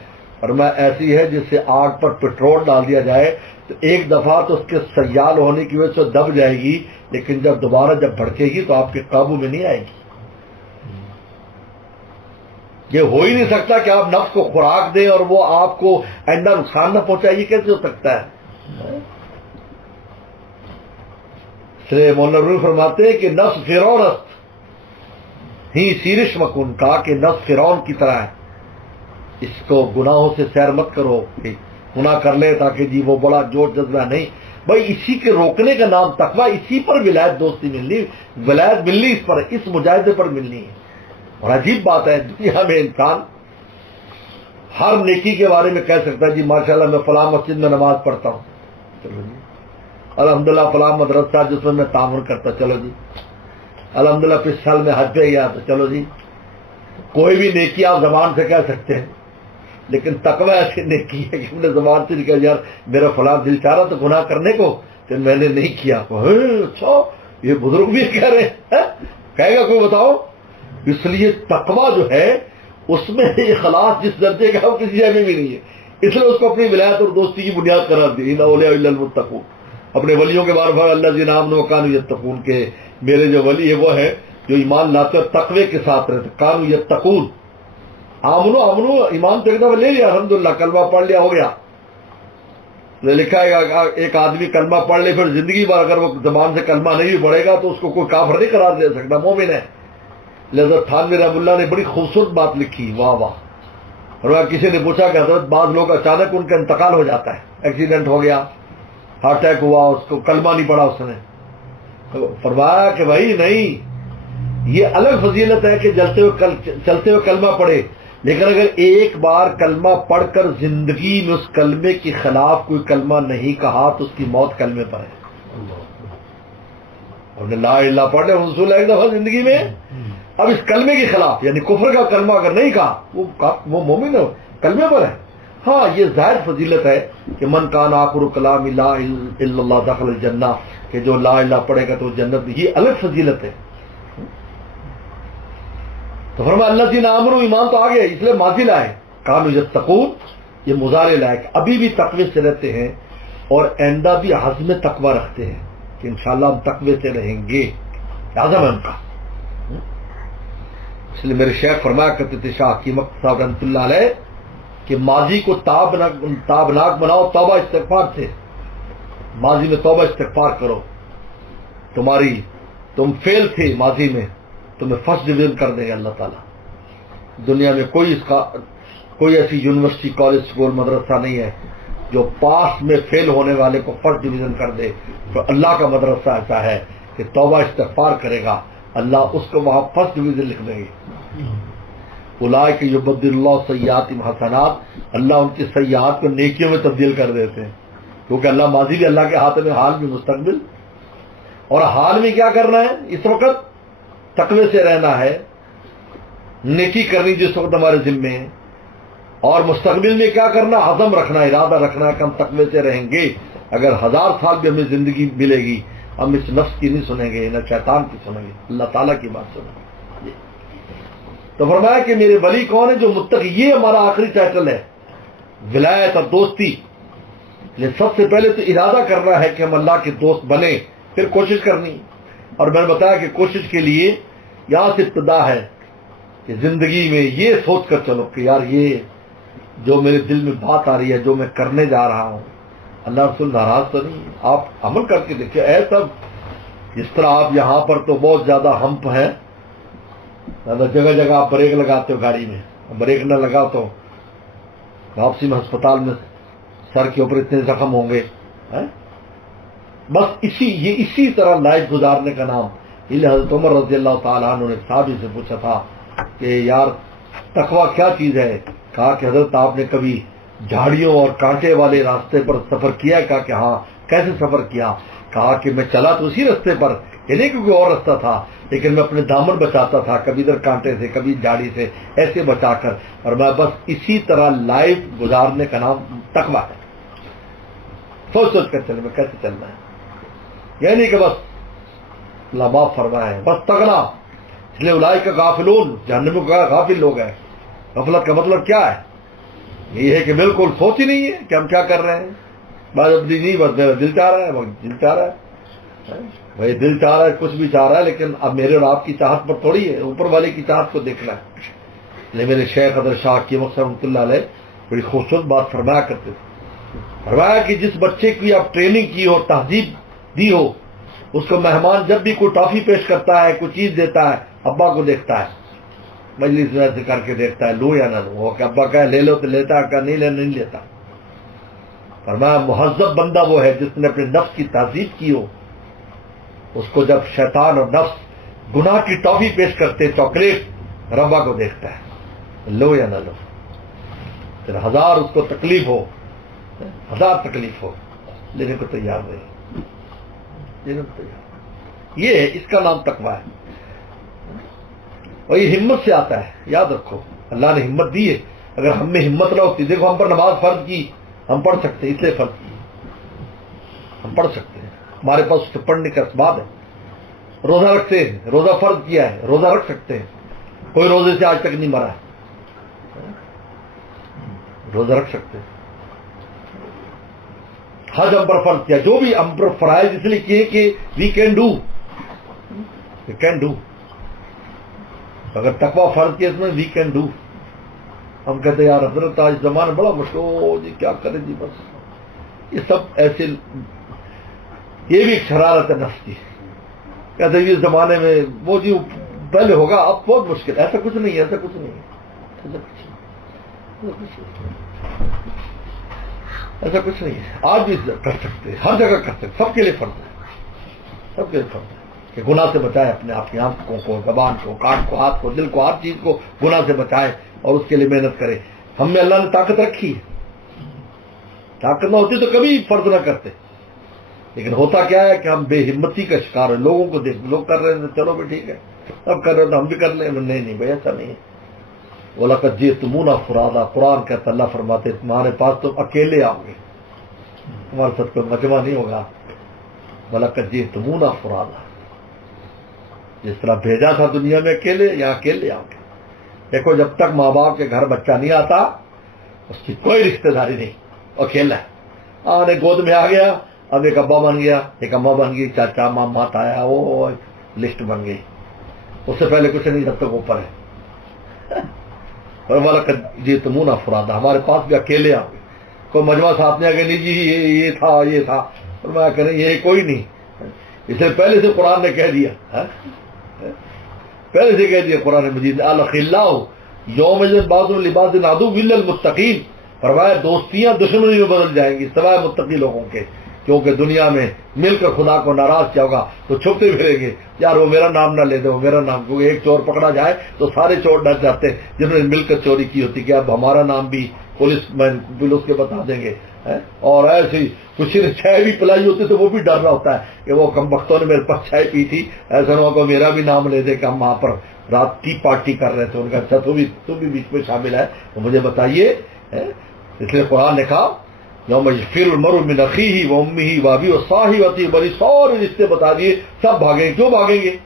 اور میں ایسی ہے جس سے آگ پر پیٹرول ڈال دیا جائے تو ایک دفعہ تو اس کے سیال ہونے کی وجہ سے دب جائے گی، لیکن جب دوبارہ جب بھڑکے گی تو آپ کے قابو میں نہیں آئے گی۔ یہ ہو ہی نہیں سکتا کہ آپ نفس کو خوراک دیں اور وہ آپ کو آئندہ نقصان نہ پہنچائے، یہ کیسے ہو سکتا ہے؟ اس لیے مولانا رومی فرماتے ہیں کہ نفس فرعون است ہی سیرش مکن، کہا کہ نفس فرعون کی طرح ہے، اس کو گناہوں سے سیر مت کرو، گناہ کر لے تاکہ جی وہ بڑا جوش جذبہ نہیں، بھائی اسی کے روکنے کا نام تقویٰ، اسی پر ولایت دوستی ملنی، ولایت ملنی اس پر، اس مجاہدے پر ملنی ہے۔ اور عجیب بات ہے، دنیا میں انسان ہر نیکی کے بارے میں کہہ سکتا ہے جی ماشاءاللہ میں فلاں مسجد میں نماز پڑھتا ہوں، چلو جی الحمدللہ فلاں مدرسہ جس میں تعاون کرتا، چلو جی الحمدللہ پچھلے سال میں حج پہ گیا تو چلو جی، کوئی بھی نیکی آپ زبان سے کہہ سکتے ہیں، لیکن تقویٰ ایسی نیکی ہے کہ ہم نے زبان سے نکل یار میرا فلاں دل چاہ رہا تو گناہ کرنے کو، کہ میں نے نہیں کیا، اچھا یہ بزرگ بھی کہہ رہے ہیں، کہے گا کوئی بتاؤ؟ اس لیے تقویٰ جو ہے اس میں اخلاص جس درجے کا وہ کسی جگہ میں بھی نہیں ہے، اس لیے اس کو اپنی ولایت اور دوستی کی بنیاد قرار دی، ان اولیاء الا المتقون، اپنے ولیوں کے بارے میں اللہ جی آمنوا وکانوا یتقون، کے میرے جو ولی ہے وہ ہے جو ایمان لاتے اور تقوی کے ساتھ رہتے، کانوا یتقون، آمنو ایمان تو ایک دفعہ لے لیا الحمدللہ، کلمہ پڑھ لیا ہو گیا، لکھا ہے ایک آدمی کلمہ پڑھ لے پھر زندگی بھر اگر وہ زبان سے کلمہ نہیں بھی پڑھے گا تو اس کو کوئی کافر نہیں قرار دے سکتا، مومن ہے۔ حضرت تھانوی رحمہ اللہ نے بڑی خوبصورت بات لکھی، واہ واہ، اور کسی نے پوچھا کہ حضرت بعض لوگ اچانک ان کا انتقال ہو جاتا ہے، ایکسیڈنٹ ہو گیا، ہارٹ اٹیک ہوا، اس کو کلمہ نہیں پڑھا اس نے، فرمایا کہ بھائی نہیں، یہ الگ فضیلت ہے کہ چلتے ہوئے کلمہ پڑھے، لیکن اگر ایک بار کلمہ پڑھ کر زندگی میں اس کلمے کے خلاف کوئی کلمہ نہیں کہا تو اس کی موت کلمے پر ہے۔ اور لا الہ الا پڑھنے رسول ایک دفعہ زندگی میں، اب اس کلمے کے خلاف یعنی کفر کا کلمہ اگر نہیں کہا وہ مومن ہے، کلمے پر ہے۔ ہاں یہ ظاہر فضیلت ہے کہ من کان آخر کلام لا الہ الا اللہ دخل الجنہ، کہ جو لا الہ پڑھے گا تو جنت، یہ الگ فضیلت ہے۔ تو فرمایا اللہ جی آمنوا، ایمان تو آ گیا، اس لیے ماضی لائے، کانوا یتقون، یہ مضارع لائے، ابھی بھی تقوی سے رہتے ہیں اور آئندہ بھی عزم تقوی رکھتے ہیں کہ انشاءاللہ ہم تقوی سے رہیں گے، عزم ہے ان کا۔ اس لیے میرے شیخ فرمایا کرتے تھے شاہ حکیم صاحب رحمۃ اللہ علیہ کہ ماضی کو تابناک بناؤ توبہ استغفار سے، ماضی میں توبہ استغفار کرو، تم فیل تھے ماضی میں، تمہیں فرسٹ ڈویژن کر دیں گے اللہ تعالیٰ۔ دنیا میں کوئی ایسی یونیورسٹی کالج اسکول مدرسہ نہیں ہے جو پاس میں فیل ہونے والے کو فرسٹ ڈویژن کر دے، تو اللہ کا مدرسہ ایسا ہے کہ توبہ استغفار کرے گا اللہ اس کو وہاں فرسٹ ڈویژن لکھ دیں گے۔ اولئک یبدل اللہ سیئاتہم حسنات، اللہ ان کی سیئات کو نیکیوں میں تبدیل کر دیتے ہیں، کیونکہ اللہ ماضی بھی اللہ کے ہاتھ میں، حال بھی مستقبل، اور حال میں کیا کرنا ہے؟ اس وقت تقوی سے رہنا ہے، نیکی کرنی جس وقت ہمارے ذمے ہے، اور مستقبل میں کیا کرنا؟ عزم رکھنا، ارادہ رکھنا کہ ہم تقوی سے رہیں گے، اگر 1000 سال بھی ہمیں زندگی ملے گی ہم اس نفس کی نہیں سنیں گے، نہ شیطان کی سنیں گے، اللہ تعالیٰ کی بات سنیں گے۔ تو فرمایا کہ میرے ولی کون ہے؟ جو متقی، یہ ہمارا آخری ٹائٹل ہے، ولایت اور دوستی۔ لیکن سب سے پہلے تو ارادہ کرنا ہے کہ ہم اللہ کے دوست بنیں، پھر کوشش کرنی، اور میں نے بتایا کہ کوشش کے لیے یہاں سے ابتدا ہے کہ زندگی میں یہ سوچ کر چلو کہ یار یہ جو میرے دل میں بات آ رہی ہے، جو میں کرنے جا رہا ہوں، اللہ رسول ناراض تو نہیں ہے؟ آپ عمل کر کے دیکھیں. ایسا جس طرح آپ یہاں پر تو بہت زیادہ ہمپ ہے، جگہ جگہ آپ بریک لگاتے ہو گاڑی میں، بریک نہ لگا تو واپسی میں ہسپتال میں سر کے اوپر اتنے زخم ہوں گے. بس اسی طرح لائف گزارنے کا نام. حضرت عمر رضی اللہ تعالیٰ عنہ نے صحابی سے پوچھا تھا کہ یار تقویٰ کیا چیز ہے؟ کہا کہ حضرت آپ نے کبھی جھاڑیوں اور کانٹے والے راستے پر سفر کیا ہے؟ کہا کہ ہاں. کیسے سفر کیا؟ کہا کہ میں چلا تو اسی راستے پر، یہ نہیں کہ کوئی اور راستہ تھا، لیکن میں اپنے دامن بچاتا تھا، کبھی ادھر کانٹے سے کبھی جھاڑی سے، ایسے بچا کر. اور میں بس اسی طرح لائف گزارنے کا نام تقویٰ ہے. سوچ سوچ کر چلے میں کیسے چلنا ہے، یعنی کہ بس اللہ معاف فرمائے بس تگڑا. اس لیے اولئک غافلون، جہنم کا غافل لوگ ہیں. غفلت کا مطلب کیا ہے؟ یہ ہے کہ بالکل سوچ ہی نہیں ہے کہ ہم کیا کر رہے ہیں. بس اب نہیں، بس دل چاہ رہا ہے، دل چاہ رہا ہے بھائی، دل چاہ رہا ہے، کچھ بھی چاہ رہا ہے، لیکن اب میرے اور آپ کی چاہت پر تھوڑی ہے، اوپر والے کی چاہت کو دیکھنا ہے. لیکن میرے شیخ حضرت شاہ کی مقصد رحمۃ اللہ علیہ بڑی خوبصورت بات فرمایا کرتے تھے. فرمایا کہ جس بچے کی آپ ٹریننگ کی ہو، تہذیب دی ہو، اس کو مہمان جب بھی کوئی ٹافی پیش کرتا ہے، کوئی چیز دیتا ہے، ابا کو دیکھتا ہے، مجلس میں سے کر کے دیکھتا ہے لو یا نہ لو. وہ کہ ابا کہے لے لو تو لیتا ہے، کہ نہیں لے نہیں لیتا. فرمایا مہذب بندہ وہ ہے جس نے اپنے نفس کی تہذیب کی ہو. اس کو جب شیطان اور نفس گناہ کی ٹافی پیش کرتے، چاکلیٹ، ربا کو دیکھتا ہے لو یا نہ لو. پھر ہزار اس کو تکلیف ہو، ہزار تکلیف ہو، لینے کو تیار نہیں. یہ ہے، اس کا نام تقویٰ ہے. اور یہ ہمت سے آتا ہے، یاد رکھو. اللہ نے ہمت دی ہے. اگر ہم میں ہمت نہ ہوتی، دیکھو ہم پر نماز فرض کی، ہم پڑھ سکتے ہیں، اس لیے فرض کی ہم پڑھ سکتے ہیں، ہمارے پاس اس سے پڑھنے کا اسباب ہے. روزہ رکھتے ہیں، روزہ فرض کیا ہے، روزہ رکھ سکتے ہیں. کوئی روزے سے آج تک نہیں مرا ہے، روزہ رکھ سکتے ہیں. حج ہم پر فرض کیا، جو بھی ہم پر فرائض اس لیے کیے کہ وی کین ڈو. اگر تقویٰ فرض کیا اس میں وی کین ڈو. ہم کہتے ہیں یار حضرت آج زمانہ بڑا مشکل ہو جی، کیا کریں جی. بس یہ سب ایسے، یہ بھی ایک شرارت ہے نفس کی. کہتے ہیں اس زمانے میں وہ جی پہلے ہوگا، اب بہت مشکل. ایسا کچھ نہیں ہے، ایسا کچھ نہیں ہے، ایسا کچھ نہیں ہے. آج بھی کر سکتے، ہر جگہ کر سکتے. سب کے لیے فرض ہے، سب کے لیے فرض ہے کہ گناہ سے بچائے اپنے آپ کی آنکھوں کو، زبان کو، کان کو، ہاتھ کو، دل کو، ہر چیز کو گناہ سے بچائے اور اس کے لیے محنت کرے. ہم میں اللہ نے طاقت رکھی ہے. طاقت نہ ہوتی تو کبھی فرض نہ کرتے. لیکن ہوتا کیا ہے کہ ہم بے ہمتی کا شکار ہیں. لوگوں کو دیکھ، لوگ کر رہے ہیں چلو بھی ٹھیک ہے، سب کر رہے ہیں تو ہم بھی کر لیں. نہیں بھائی، ایسا نہیں ہے. وَلَقَدْ جِئْتُمُونَا فُرَادَىٰ، قرآن کہتا، اللہ فرماتے تمہارے پاس تم اکیلے آؤ گے، تمہارے ساتھ کوئی مجمع نہیں ہوگا. وَلَقَدْ جِئْتُمُونَا فُرَادَىٰ، جس طرح بھیجا تھا دنیا میں اکیلے، یہاں اکیلے آؤ گے. دیکھو جب تک ماں باپ کے گھر بچہ نہیں آتا اس کی کوئی رشتہ داری نہیں، اکیلا ہے. آنے گود میں آ گیا، اب ایک ابا بن گیا، ایک اماں بن گئی، چاچا ماما آیا، وہ لسٹ بن گئی. اس سے پہلے کچھ نہیں، جب تک اوپر ہے. اور وَلَقَدْ جِئْتُمُونَا فُرَادَىٰ، ہمارے پاس بھی اکیلے آؤ گے. کوئی مجمع ساتھ نہیں آ گیا، نہیں جی یہ تھا یہ تھا، اور میں کریں یہ کوئی نہیں. اسے پہلے سے قرآن نے کہہ دیا، پہلے سے کہہ دیا قرآن مجید، الْأَخِلَّاءُ يَوْمَئِذٍ بَعْضُهُمْ لِبَعْضٍ عَدُوٌّ إِلَّا الْمُتَّقِينَ. فرمایا دوستیاں دشمنی میں بدل جائیں گی سوائے متقی لوگوں کے. کیونکہ دنیا میں مل کر خدا کو ناراض کیا ہوگا تو چھپتے پھریں گے، یار وہ میرا نام نہ لے دے، وہ میرا نام. کیونکہ ایک چور پکڑا جائے تو سارے چور ڈر جاتے ہیں جنہوں نے مل کر چوری کی ہوتی کہ اب ہمارا نام بھی پولیس کے بتا دیں گے. اور ایسی کسی نے چائے بھی پلائی ہوتی تو وہ بھی ڈر رہا ہوتا ہے کہ وہ کم بختوں نے میرے پاس چائے پی تھی، ایسا نہ ہو میرا بھی نام لے دے کہ ہم وہاں پر رات کی پارٹی کر رہے تھے. ان کا اچھا تو بھی بیچ میں شامل ہے تو مجھے بتائیے. اس لیے قرآن نے کہا یوم یفر المرء من اخیہ وامہ وابیہ وصاحبتہ، بڑی سارے رشتے بتا دیے. سب بھاگیں. کیوں بھاگیں گے؟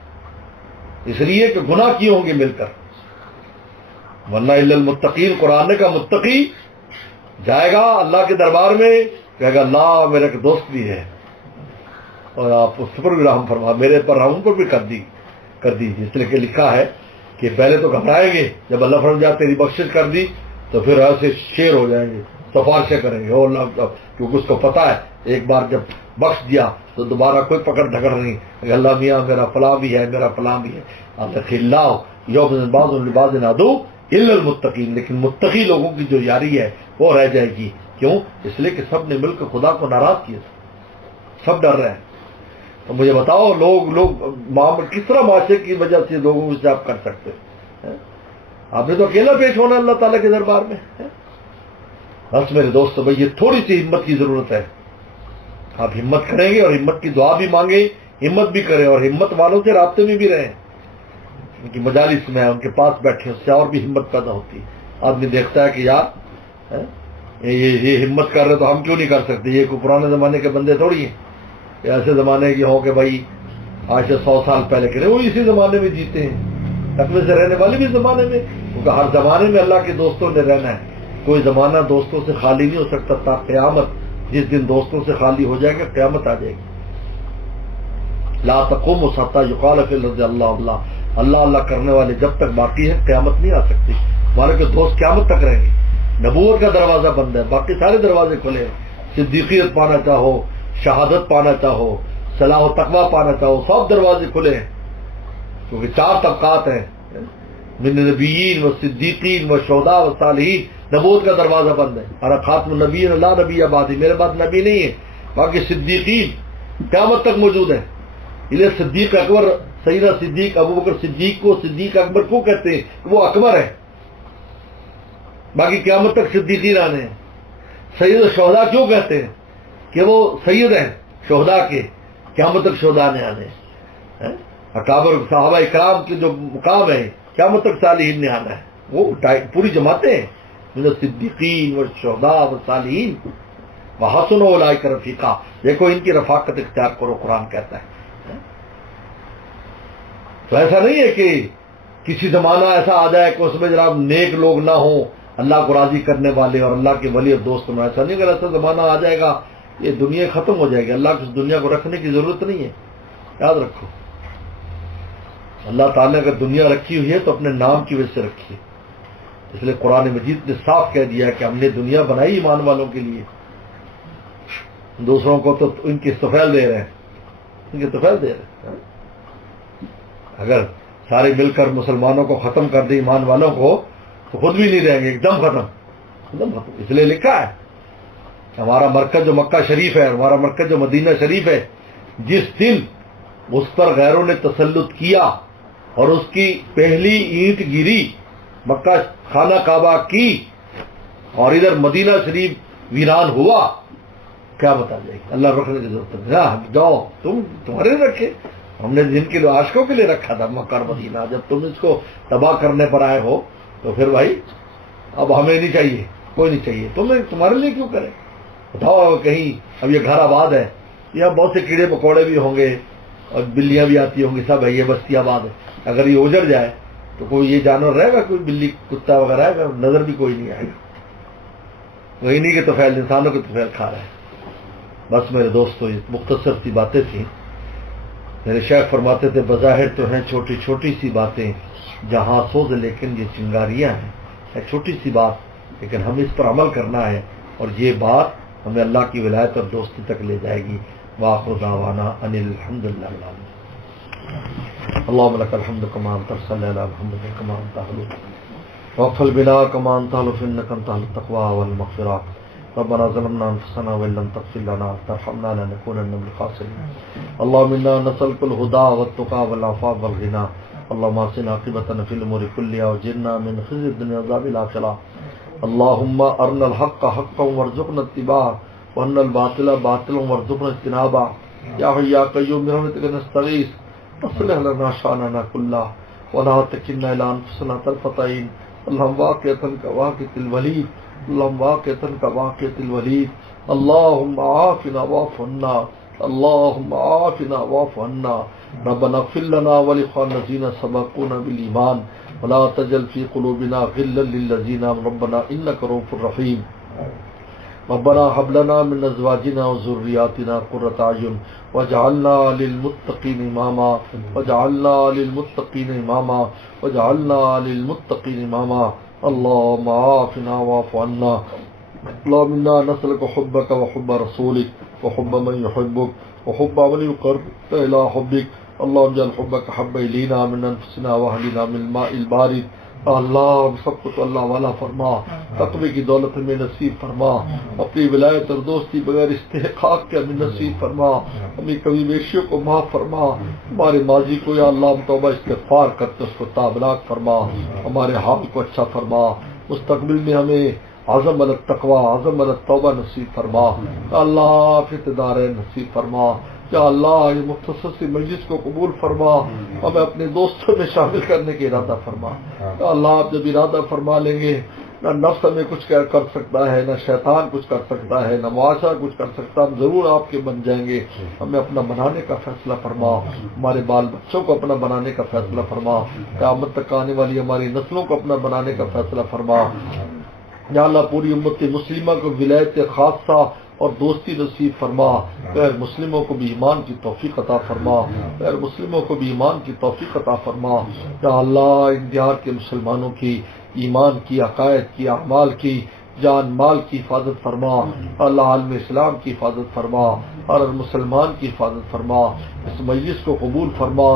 اس لیے کہ گناہ کیے ہوں گے مل کر. ورنہ الا المتقین، قرآن نے کہا متقی جائے گا اللہ کے دربار میں، کہے گا اللہ میرا ایک دوست بھی ہے اور آپ اس پر بھی رحم فرما، میرے پر رحم پر بھی کر دی. کر دیجیے، اس لیے کہ لکھا ہے کہ پہلے تو گھبرائیں گے، جب اللہ فرمائے تیری بخشش کر دی تو پھر ایسے شیر ہو جائیں گے، سفارشیں کریں گے، اور اللہ، کیونکہ اس کو پتا ہے ایک بار جب بخش دیا تو دوبارہ کوئی پکڑ دھکڑ نہیں کہ اللہ میاں میرا فلاں بھی ہے، میرا فلاں بھی ہے. اللہ یوم بعض لبعض عدو الا المتقین، لیکن متقی لوگوں کی جو یاری ہے وہ رہ جائے گی. کیوں؟ اس لیے کہ سب نے مل کر خدا کو ناراض کیا، سب ڈر رہے ہیں. تو مجھے بتاؤ لوگ کس طرح معاشرے کی وجہ سے لوگوں سے آپ کر سکتے ہیں؟ آپ نے تو اکیلا پیش ہونا اللہ تعالیٰ کے دربار میں. بس میرے دوستو بھائی یہ تھوڑی سی ہمت کی ضرورت ہے. آپ ہمت کریں گے اور ہمت کی دعا بھی مانگیں، ہمت بھی کریں اور ہمت والوں سے رابطے میں بھی رہیں. ان کی مجالس میں ان کے پاس بیٹھے، اس سے اور بھی ہمت پیدا ہوتی ہے. آدمی دیکھتا ہے کہ یار یہ ہمت کر رہے تو ہم کیوں نہیں کر سکتے. یہ کوئی پرانے زمانے کے بندے تھوڑی ہیں، ایسے زمانے کی ہوں کہ بھائی آج سے 100 سال پہلے کرے، وہ اسی زمانے میں جیتے ہیں، تقوی سے رہنے والے بھی زمانے میں. کیونکہ ہر زمانے میں اللہ کے دوستوں نے رہنا ہے. کوئی زمانہ دوستوں سے خالی نہیں ہو سکتا تا قیامت. جس دن دوستوں سے خالی ہو جائے گا قیامت آ جائے گی. لا تقوم حتی یقال فی الارض اللہ اللہ، اللہ اللہ کرنے والے جب تک باقی ہے قیامت نہیں آ سکتی. ہمارے کے دوست قیامت تک رہیں گے. نبوت کا دروازہ بند ہے، باقی سارے دروازے کھلے ہیں. صدیقیت پانا چاہو، شہادت پانا چاہو، صلاح و تقوی پانا چاہو، سب دروازے کھلے ہیں. کیونکہ 4 طبقات ہیں، من نبیین و صدیقین و شہداء و صالحین. نبوت کا دروازہ بند ہے. اور خاتم النبیین لا نبی آبادی، میرے بعد نبی نہیں ہے. باقی صدیقین قیامت تک موجود ہیں. یہ صدیق اکبر، سیدنا صدیق ابو بکر صدیق کو صدیق اکبر کیوں کہتے ہیں؟ وہ اکبر ہے. باقی قیامت تک صدیقین آنے ہیں. سید الشہداء کیوں کہتے ہیں؟ کہ وہ سید ہیں شہداء کے، قیامت تک شہداء نے آنے ہیں. اکابر صحابہ اکرام کے جو مقام ہے قیامت تک صالحین نے آنا ہے. وہ پوری جماعتیں ہیں، من الصدیقین والشہداء والصالحین وحسن اولئک رفیقا. دیکھو ان کی رفاقت اختیار کرو، قرآن کہتا ہے. تو ایسا نہیں ہے کہ کسی زمانہ ایسا آ جائے کہ اس میں جناب نیک لوگ نہ ہوں، اللہ کو راضی کرنے والے اور اللہ کے ولی اور دوست میں. ایسا نہیں، اگر ایسا زمانہ آ جائے گا یہ دنیا ختم ہو جائے گی. اللہ کو اس دنیا کو رکھنے کی ضرورت نہیں ہے. یاد رکھو اللہ تعالیٰ نے اگر دنیا رکھی ہوئی ہے تو اپنے نام کی وجہ سے رکھی ہے. اس لیے قرآن مجید نے صاف کہہ دیا کہ ہم نے دنیا بنائی ایمان والوں کے لیے. دوسروں کو تو ان کی استفیل دے رہے ہیں، ان کی استفیل دے رہے ہیں. اگر سارے مل کر مسلمانوں کو ختم کر دیں، ایمان والوں کو، تو خود بھی نہیں رہیں گے، ایک دم ختم، ایک دم ختم. اس لیے لکھا ہے ہمارا مرکز جو مکہ شریف ہے، ہمارا مرکز جو مدینہ شریف ہے، جس دن اس پر غیروں نے تسلط کیا اور اس کی پہلی اینٹ گری، مکہ خانہ کعبہ کی، اور ادھر مدینہ شریف ویران ہوا، کیا بتا جائے گی؟ اللہ رکھنے کی ضرورت نہیں. جاؤ تمہارے رکھے، ہم نے جن کے لیے عاشقوں کے لیے رکھا تھا مکہ اور مدینہ. جب تم اس کو تباہ کرنے پر آئے ہو تو پھر بھائی اب ہمیں نہیں چاہیے، کوئی نہیں چاہیے. تمہارے لیے کیوں کریں؟ بتاؤ کہیں اب یہ گھر آباد ہے، یہاں بہت سے کیڑے پکوڑے بھی ہوں گے اور بلیاں بھی آتی ہوں گی، سب ہے، یہ بستی آباد ہے. اگر یہ اجڑ جائے تو کوئی یہ جانور رہے گا؟ کوئی بلی کتا وغیرہ آئے گا؟ نظر بھی کوئی نہیں آئے گا. وہی نہیں کہ طفیل انسانوں کے طفیل کھا رہے ہیں. بس میرے دوستو یہ مختصر سی باتیں تھیں. میرے شیخ فرماتے تھے بظاہر تو ہیں چھوٹی چھوٹی سی باتیں جہاں سوز، لیکن یہ چنگاریاں ہیں. ہے چھوٹی سی بات لیکن ہم اس پر عمل کرنا ہے، اور یہ بات ہمیں اللہ کی ولایت اور دوستی تک لے جائے گی. وآخر دعوانا ان الحمد للہ رب العالمین. اللهم لك الحمد كما انت صلى على محمد كما انت اهل واغفر بنا كما انت اهل انك انت اهل التقوى والمغفرة. ربنا ظلمنا انفسنا وان لم تغفر لنا وترحمنا لنكونن من الخاسرين. اللهم انا نسألك الهدى والتقى والعفاف والغنى. اللهم احسن عاقبتنا في الامور كلها واجرنا من خزي الدنيا وعذاب الاخرة. اللهم ارنا الحق حقا وارزقنا اتباعه وارنا الباطل باطلا وارزقنا اجتنابه. يا حي يا قيوم برحمتك نستغيث اصلح لنا شأننا كله ولا تكلنا الى انفسنا طرفة عين. اللهم واقعة كواقعة الوليد، اللهم واقعة كواقعة الوليد. اللهم عافنا واعف عنا، اللهم عافنا واعف عنا. ربنا اغفر لنا ولإخواننا الذين سبقونا بالإيمان ولا تجعل في قلوبنا غلا للذين آمنوا ربنا إنك رؤوف رحيم. ربنا هب لنا من ازواجنا وذرياتنا قرة اعين واجعلنا للمتقين اماما واجعلنا للمتقين اماما واجعلنا للمتقين اماما اللهم عافنا واعف عنا اللهم انا نسألك حبك وحب رسولك وحب من يحبك وحب عمل يقربك الى حبك اللهم اجعل حبك حب الينا من انفسنا واهلنا من الماء البارد اللہ ہم سب کو تو اللہ والا فرما، تقوی کی دولت ہمیں نصیب فرما، اپنی ولایت اور دوستی بغیر استحقاق کے ہمیں نصیب فرما، ہمیں کبھی بیشیوں کو معاف فرما، ہمارے ماضی کو یا اللہ ہم توبہ استغفار کرتے اس کو تابناک فرما، ہمارے حال کو اچھا فرما، مستقبل میں ہمیں عزم علی التقوی عزم علی التوبہ نصیب فرما، اللہ فتدار نصیب فرما، یا اللہ یہ مختصر سی مجلس کو قبول فرما، ہمیں اپنے دوستوں میں شامل کرنے کا ارادہ فرما، یا اللہ آپ جب ارادہ فرما لیں گے نہ نفس ہمیں کچھ کر سکتا ہے، نہ شیطان کچھ کر سکتا ہے، نہ معاشرہ کچھ کر سکتا، ہم ضرور آپ کے بن جائیں گے، ہمیں اپنا بنانے کا فیصلہ فرما، ہمارے بال بچوں کو اپنا بنانے کا فیصلہ فرما، قیامت تک آنے والی ہماری نسلوں کو اپنا بنانے کا فیصلہ فرما، یا اللہ پوری امت مسلمہ کو ولایت خاصہ اور دوستی نصیب فرما، غیر مسلموں کو بھی ایمان کی توفیق عطا فرما، غیر مسلموں کو بھی ایمان کی توفیق عطا فرما، یا اللہ ان دیار کے مسلمانوں کی ایمان کی، عقائد کی، اعمال کی، جان مال کی حفاظت فرما، اللہ عالم اسلام کی حفاظت فرما، ہر مسلمان کی حفاظت فرما، اس مجلس کو قبول فرما،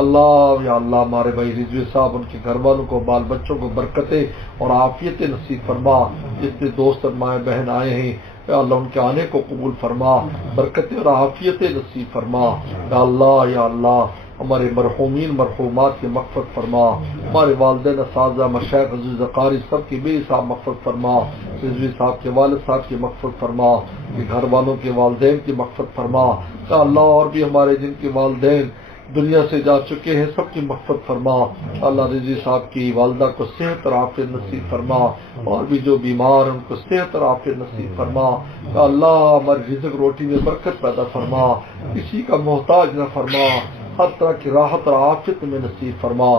اللہ یا اللہ ہمارے بھائی رضوی صاحب ان کے گھر والوں کو بال بچوں کو برکتیں اور عافیتیں نصیب فرما، جتنے دوست اور مائیں بہن آئے ہیں یا اللہ ان کے آنے کو قبول فرما، برکتیں اور عافیتیں نصیب فرما، یا اللہ ہمارے مرحومین مرحومات کی مغفرت فرما، ہمارے والدین اساتذہ مشائخ عزیز قاری سب کی بے حساب مغفرت فرما، رضوی صاحب کے والد صاحب کی مغفرت فرما، کہ گھر والوں کے والدین کی مغفرت فرما، یا اللہ اور بھی ہمارے جن کے والدین دنیا سے جا چکے ہیں سب کی مغفرت فرما، اللہ رضوی صاحب کی والدہ کو صحت اور عافیت نصیب فرما، اور بھی جو بیمار ہیں ان کو صحت اور عافیت نصیب فرما، یا اللہ ہماری رزق روٹی میں برکت پیدا فرما، کسی کا محتاج نہ فرما، ہر طرح کی راحت اور عافیت میں نصیب فرما،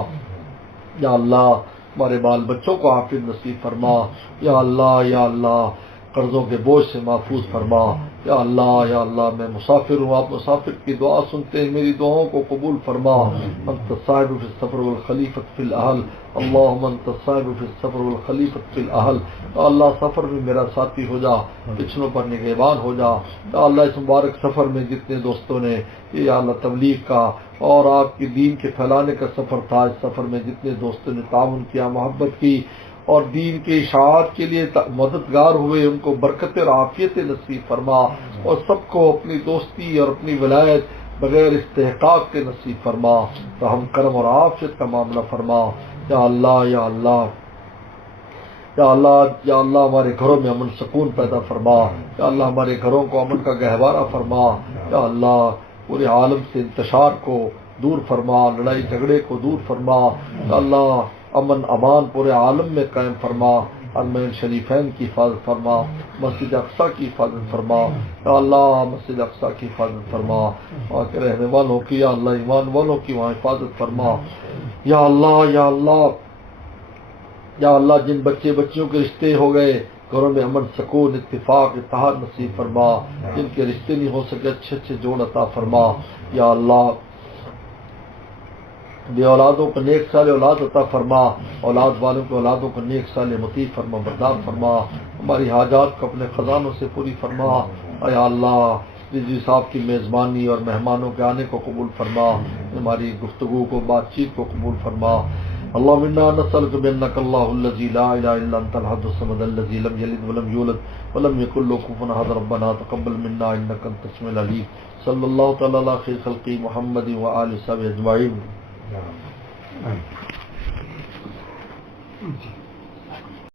یا اللہ ہمارے بال بچوں کو عافیت نصیب فرما، یا اللہ قرضوں کے بوجھ سے محفوظ فرما، یا اللہ میں مسافر ہوں، آپ مسافر کی دعا سنتے ہیں، میری دعاؤں کو قبول فرما، انت الصاحب فی السفر والخلیفۃ فی الاہل، اللہم انت الصاحب فی السفر والخلیفۃ فی الاہل، یا اللہ سفر میں میرا ساتھی ہو جا، پچھلوں پر نگہبان ہو جا، یا اللہ اس مبارک سفر میں جتنے دوستوں نے یا اللہ تبلیغ کا اور آپ کی دین کے پھیلانے کا سفر تھا، اس سفر میں جتنے دوستوں نے تعاون کیا، محبت کی اور دین کے اشاعت کے لیے مددگار ہوئے، ان کو برکت اور عافیت نصیب فرما، اور سب کو اپنی دوستی اور اپنی ولایت بغیر استحقاق کے نصیب فرما، رحم کرم اور عافیت کا معاملہ فرما، یا اللہ ہمارے گھروں میں امن سکون پیدا فرما، یا اللہ ہمارے گھروں کو امن کا گہوارہ فرما، یا اللہ پورے عالم سے انتشار کو دور فرما، لڑائی جھگڑے کو دور فرما، یا اللہ امن امان پورے عالم میں قائم فرما، حرمین شریفین کی حفاظت فرما، مسجد اقصی کی حفاظت فرما، یا اللہ مسجد اقصی کی حفاظت فرما، وہاں کے رہنے والوں کی یا اللہ ایمان والوں کی وہاں حفاظت فرما، یا اللہ جن بچیوں کے رشتے ہو گئے گھروں میں امن سکون اتفاق اتحاد نصیب فرما، جن کے رشتے نہیں ہو سکے اچھے جوڑ عطا فرما، یا اللہ بے اولادوں کو نیک سال اولاد عطا فرما، اولاد والوں کو اولادوں کو نیک سال مطیع فرما بردار فرما، ہماری حاجات کو اپنے خزانوں سے پوری فرما، یا اللہ رضوی صاحب کی میزبانی اور مہمانوں کے آنے کو قبول فرما، ہماری گفتگو کو بات چیت کو قبول فرما، اللهم انا نسألك بأنك الله الذي لا اله الا انت الاحد الصمد الذي لم يلد ولم يولد ولم يكن له كفوا احد، ربنا تقبل منا انك انت السميع العليم، صلى الله تعالى على خير خلقه محمد وآله وصحبه اجمعين.